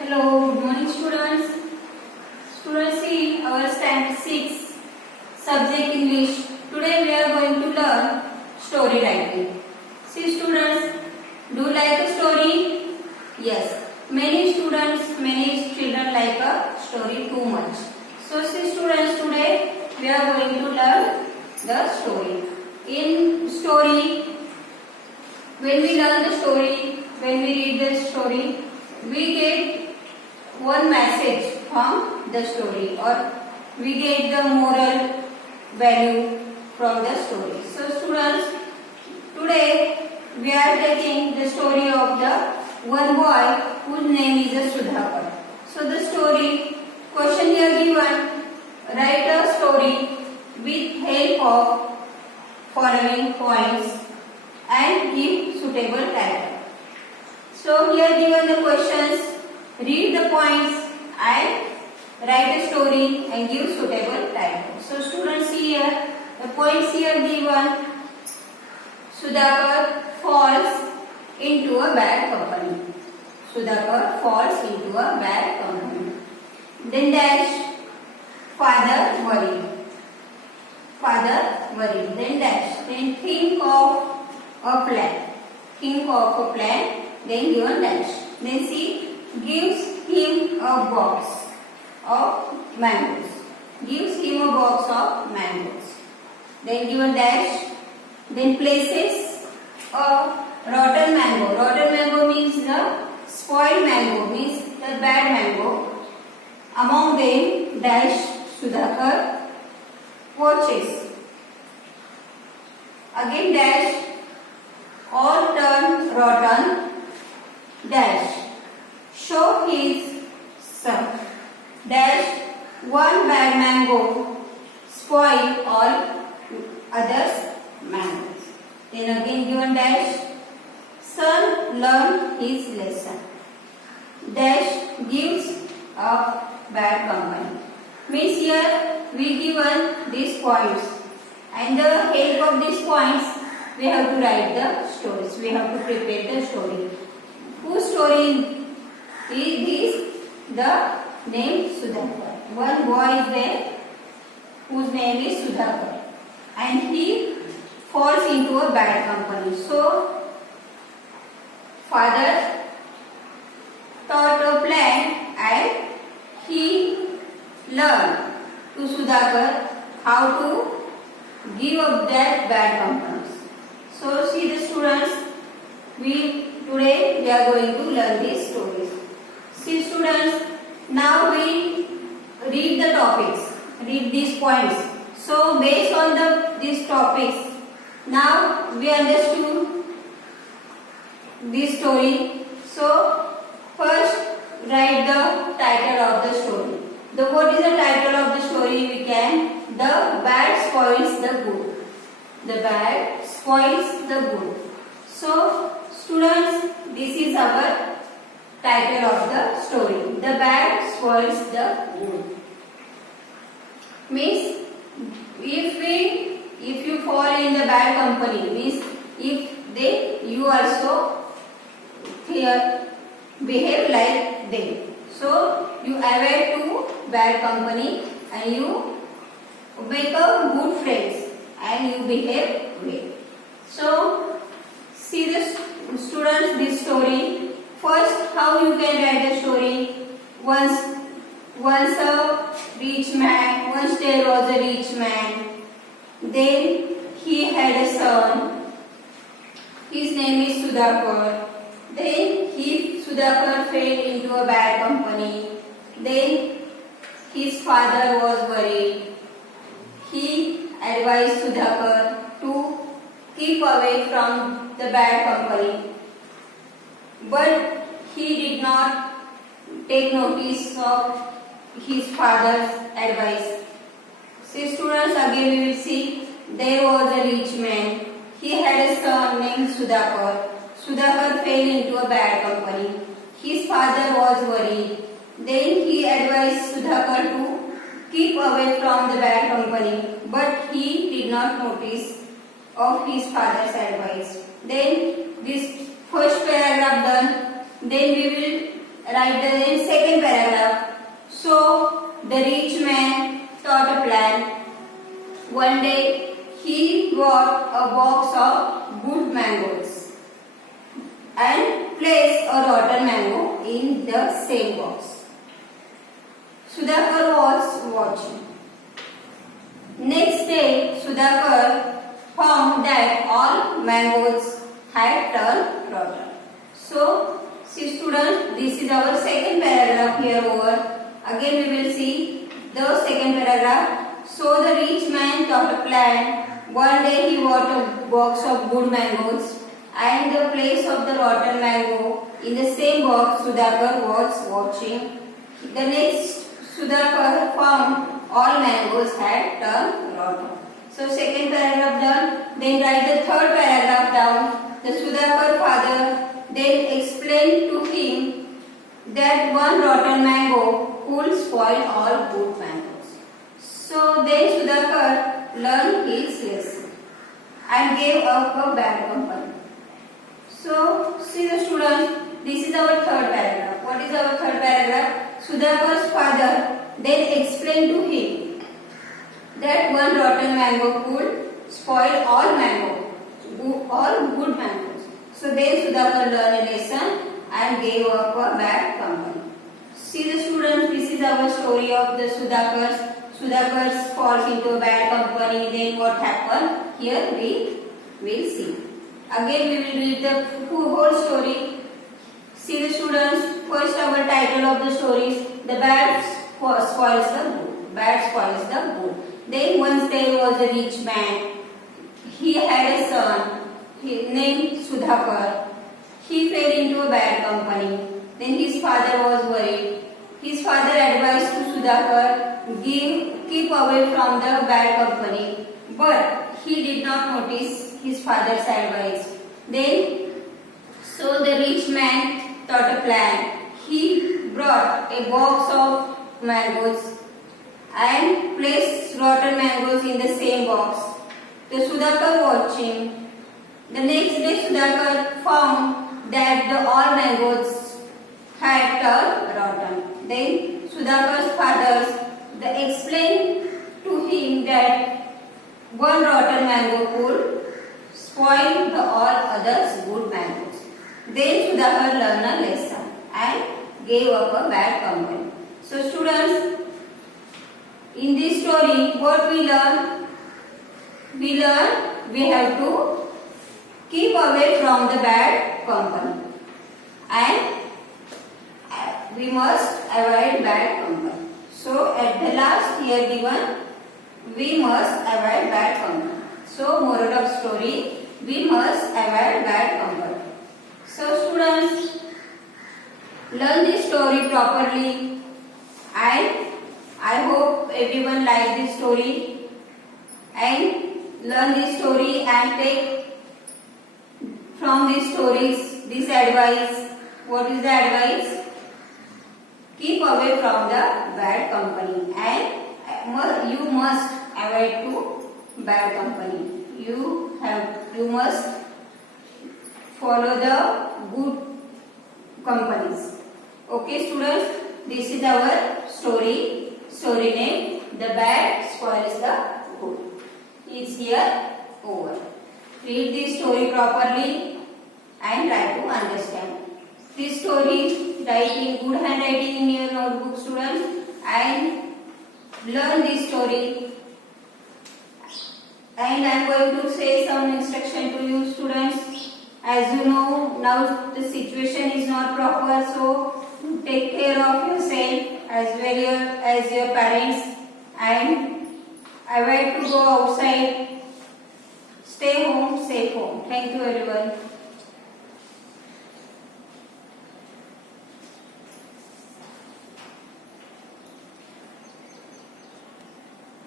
Hello, good morning students. Students, see our standard 6 subject English. Today we are going to learn story writing. See students, do you like a story? Yes, many students, many children like a story too much. So see students, today we are going to learn the story. In story, when we learn the story, when we read the story, we get one message from the story, or we get the moral value from the story. So students, today we are taking the story of the one boy whose name is Sudhakar. So the story, question here given, write a story with help of following points and give suitable title. So here given the questions, read the points and write a story and give suitable title. So students, see here, the points here given, Sudhakar falls into a bad company. Sudhakar falls into a bad company. Then dash, father worried. Father worried. Then dash, then think of a plan. Think of a plan, then given dash. Then see, gives him a box of mangoes. Gives him a box of mangoes. Then given dash. Then places a rotten mango. Rotten mango means the spoiled mango, means the bad mango. Among them dash Sudhakar watches. Again dash, all turn rotten, dash, show his son, dash, one bad mango, spoil all others mangoes. Then again given dash, son learn his lesson, dash, gives up bad company. Means here we given these points, and the help of these points we have to write the stories. We have to prepare the story. Whose story is this? The name Sudhakar. One boy is there whose name is Sudhakar, and he falls into a bad company. So father thought a plan and he learned to Sudhakar how to give up that bad companies. So see the students, today we are going to learn these stories. See students, now we read the topics, read these points. So based on these topics, now we understood this story. So first write the title of the story. What is the title of the story? We can, the bad spoils the good. The bad spoils the good. So students, this is our title of the story. The bad spoils the good. Means if you fall in the bad company, means you also behave like them. So you avoid to bad company and you make a good friends and you behave well. So see the students, this story. First, how you can write the story. Once a rich man. Once there was a rich man. Then he had a son. His name is Sudhakar. Then Sudhakar fell into a bad company. Then his father was worried. He advised Sudhakar to keep away from the bad company. But he did not take notice of his father's advice. See students, again we will see, there was a rich man. He had a son named Sudhakar. Sudhakar fell into a bad company. His father was worried. Then he advised Sudhakar to keep away from the bad company. But he did not notice of his father's advice. Then this first paragraph done. Then we will write the got a box of good mangoes and placed a rotten mango in the same box. Sudhakar was watching. Next day, Sudhakar found that all mangoes had turned rotten. So, see students, this is our second paragraph here over. Again we will see the second paragraph. So the rich man thought a plan. One day he bought a box of good mangoes and the place of the rotten mango. In the same box, Sudhakar was watching. The next, Sudhakar found all mangoes had turned rotten. So second paragraph done. Then write the third paragraph down. The Sudhakar father then explained to him that one rotten mango could spoil all good mangoes. So then Sudhakar learned his lesson and gave up a bad company. So see the students, this is our third paragraph. What is our third paragraph? Sudhakar's father then explained to him that one rotten mango could spoil all good mangoes. So then Sudhakar learned a lesson and gave up a bad company. See the students, this is our story of the Sudhakars. Sudhakar falls into a bad company. Then what happened? Here we will see. Again we will read the whole story. See the students, first our title of the story is The Bad Spoils the Good. Bad spoils the good. Then once there was a rich man. He had a son named Sudhakar. He fell into a bad company. Then his father was worried. His father advised to Sudhakar, keep away from the bad company. But he did not notice his father's advice. Then, so the rich man thought a plan. He brought a box of mangoes and placed rotten mangoes in the same box. The Sudhakar watching. The next day Sudhakar found that the all mangoes had turned rotten. Then Sudhakar's father explained to him that one rotten mango could spoil the all others good mangoes. Then Sudhakar learned a lesson and gave up a bad company. So students, in this story what we learn? We have to keep away from the bad company and we must avoid bad company. So at the last here given, we must avoid bad company. So moral of story, we must avoid bad company. So students, learn this story properly and I hope everyone like this story and learn this story and take from these stories this advice. What is the advice? Keep away from the bad company and you must avoid to bad company. You must follow the good companies. Okay students, this is our story. Story name The Bad Spoils the Good. It's here over. Read this story properly and try to understand. This story write in good handwriting in your notebook students and learn this story. And I am going to say some instruction to you students. As you know, now the situation is not proper, so take care of yourself as well as your parents and avoid to go outside. Stay home, safe home. Thank you everyone.